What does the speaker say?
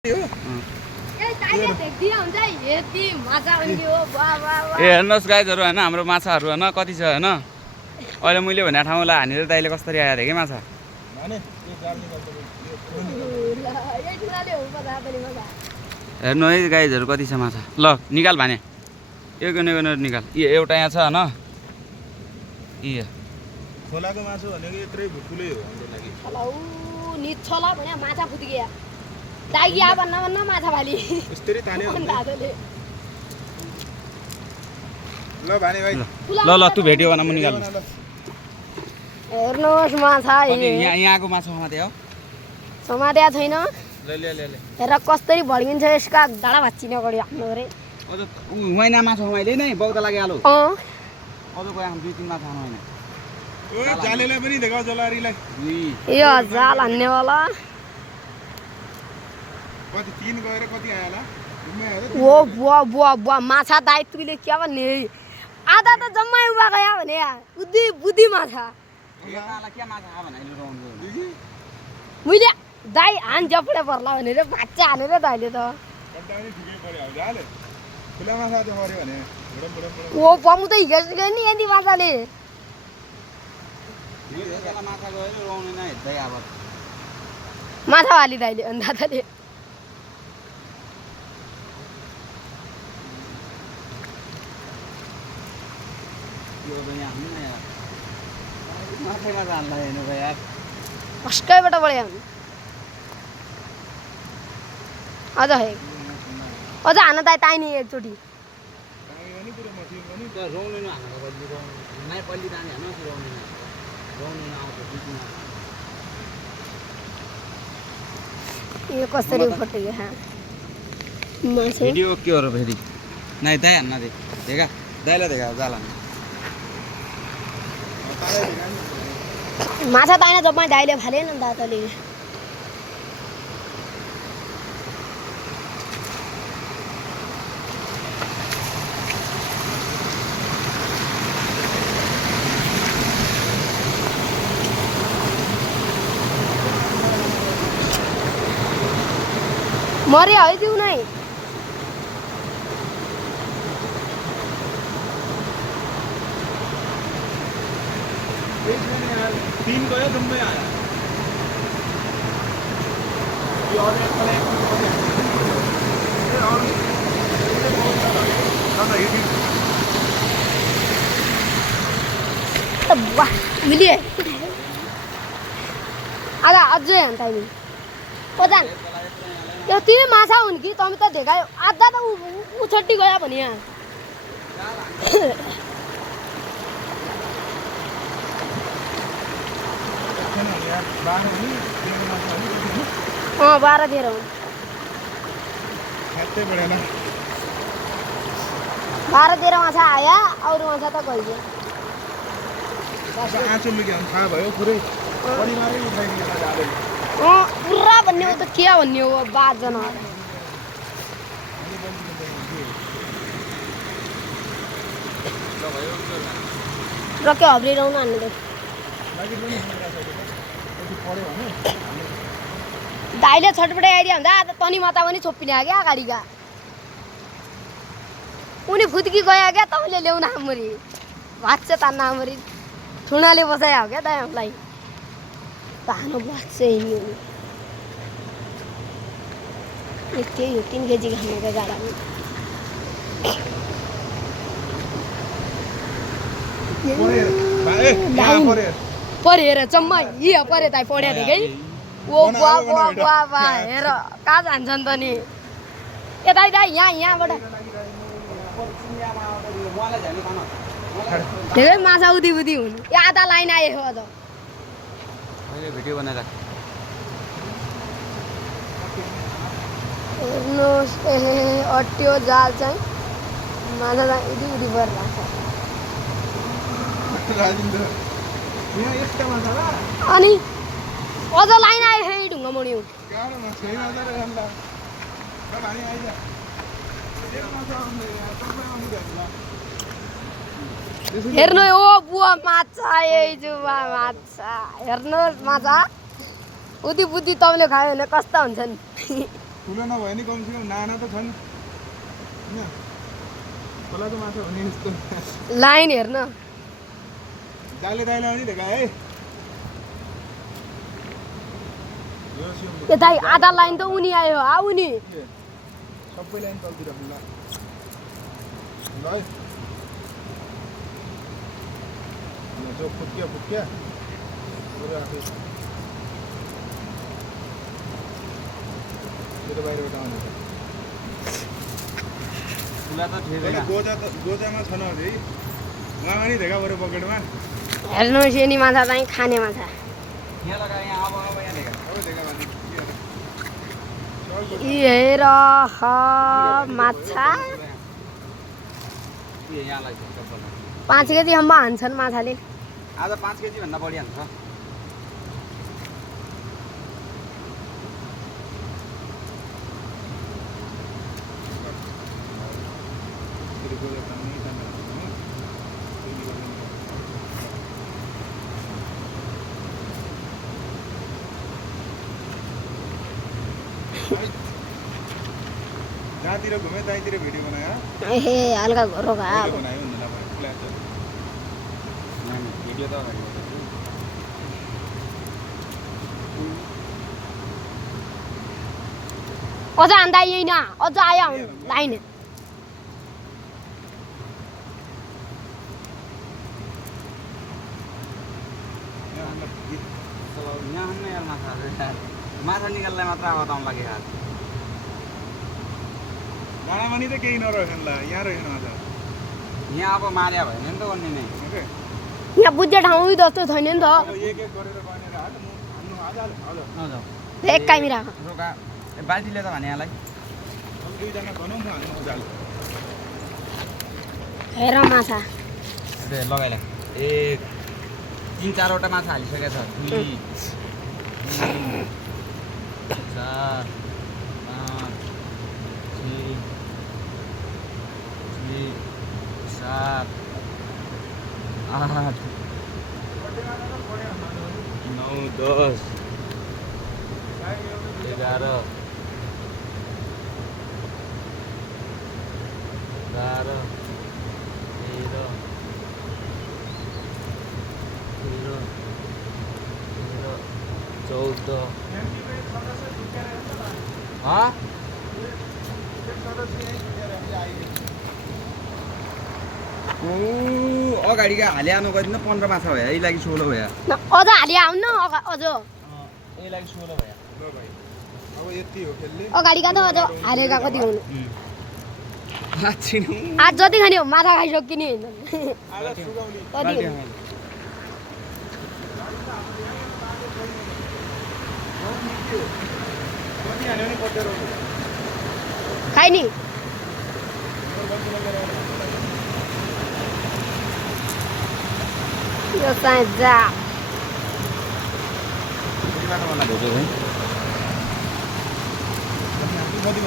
हेर्नुहोस् गाइजहरू होइन हाम्रो माछाहरू होइन कति छ होइन अहिले मैले भने ठाउँलाई हानेर दाइले कसरी आएको थियो कि माछा हेर्नु है गाइजहरू कति छ माछा ल निकाल भने यो निकाल एउटा यहाँ छ होइन खोलाको मासु भनेको यत्रै भुटुलै हो हाम्रो लागि निच्छला भने माछा फुत्किया दाइगी आ भन्न भन्न माछा भाली यस्तरी तान्यो ल भाने भाइ ल ल तँ भेट्यो भने म निकाल हेर्नुहोस् माछा यहाँको माछा समात्या हो समात्या छैन ले ले ले ले हेर कसरी भड्किन्छ यसका डाँडा भाँच्चिन गऱ्यो आफ्नो रे अझ मैना माछा मैले नै बौता लागि हालो अँ अझ गयो हामी दुई तीन माछा मैना ओइ जालेलाई पनि देखाउ जलारीलाई यो जाल हान्नेवाला कति तीन गएर कति आयो होला ओ बुवा बुवा बुवा माछा दाइ तुले के भन्ने आधा त जम्मै उभा गया भने बुद्धि बुद्धि माछा मैले दाइ हान जपडे पर्ला भनेर भाच्चा हानेर दाइले त खुला माछा त मर्यो भने ओ पमु त हिँडेको नि यदि माछाले माछा हाली दाइले अन्दाजले अस्कैबाट बढ्यो अझ है अझ हान दाइ ताइनी एकचोटि यो कसरी फट्यो मासु भिडियो के हो र फेरि नाइ दाइ हान्न दे देखा दाइलाई देखा जाला माछा ताइन जम्मै दाइले फाले न दाताले मरे है दिउ नै तीन गयो जम्मै आयो बुवा मिलिए आगा अझै हान्ता नि पजान यो तिमी माछा हुन् कि तमी त देखायो आधा त उछट्टी गयो भने यहाँ अँ 12-13 12-13 माछा आया अरू माछा त गइयो थाहा भयो पुरै परिवारै उठाइदिएर जाँदै पुरा भन्ने हो त के भन्ने हो 12 जना र के हब्रिराउन हान्नु दाइले छटपटे आइदिया हुँदा तनी माता पनि छोपिने क्या अगाडिका उनी फुत्की गयो क्या तपाईँले ल्याउन आमरी भाँच्छ तान्न आमरी ठुनाले बसायो हो क्या दाइ हामीलाई भानु भाँच्छ हिँड्नु त्यही हो 3 केजी खानुको गाडामा परे हेर जम्मा यहाँ परे ताइ पढ्या थियो है ओ बुवा बुवा बुवा बा हेर कहाँ जान्छन् त नि ए दाइ दाइ यहाँबाट धेरै माछा उदी उदी हुन् यो आधा लाइन आयो अझ भिडियो बनाएर हेर्नुहोस् ए अट्यो जाल चाहिँ माछा चाहिँ उदी उदी भएर लाग्छ अनि अझ लाइन आयो हे ढुङ्गा मुनि हेर्नु ओ बुवा माछा ए जुवा माछा हेर्नुहोस् माछा उदी बुद्धि तपाईँले खायो भने कस्ता हुन्छन् ठुलो नभए नि कमसेकम नाना त छन् होइन खोलाको माछा भन्ने जस्तो लाइन हेर्न जाले दाइले पनि देखा है यो सियो ए दाइ आधा लाइन त उनी आयो उनी सबै लाइन तलतिर ल ल है जो फुट्क्या पुरो आफै त्यो बाहिरबाट आउने खुला त ठेदैन गोजामा छ न है उहाँ नि देखा बरु पकेटमा हेर्नुहोस् यो नि माछा चाहिँ खाने माछा यहाँ लगा यहाँ अब यहाँ देखा अब देखा माथि हेर माछा यहाँ लाग्छ 5 केजीसम्म हान्छन् माछाले आज 5 केजी भन्दा बढी हान्छ जहाँतिर घुमे त्यहीँतिर भिडियो बनायो ए हल्का घोरो भए बनायो भिडियो त अगाडि अझ हान्दा यही न अझ आयो लाइन यहाँ हान्न यार माछा निकाल्दा मात्र अब आउनु लाग्यो यार डाँडामा नि त केही नरहेन ल यहाँ रहेन माछा यहाँ अब मार्या भयो नि त भन्ने नै यहाँ बुझ्ने ठाउँ जस्तो छैन नि त एक गरेर गनेर हाल हाल्नु हाल एक कामी राख रोका बाल्टीले त भने यहाँलाई अब दुईजना गनौँ न हाल्नु जाल हेर माछा लगाइला 3-4 वटा माछा हालिसकेको छ 2 3 4 5 6 7 8 9 10 11 12 14 अगाडिका हाले आउनु गरिदिनु 15 माछा भयो यही लागि 16 भयो अझ हाली आउनु अझ यही लागि 16 भयो ल भाइ अब यति हो खेल्ने अगाडिका त अझ हालेका कति हुनु आछिनु आज जति खाने हो माछा खाइसकिने आला सुगाउने कति कति हाल्यो नि कति रोक्यो खाइ नि यो चाहिँ जा कतिबाट मलाई भेट्यो है कति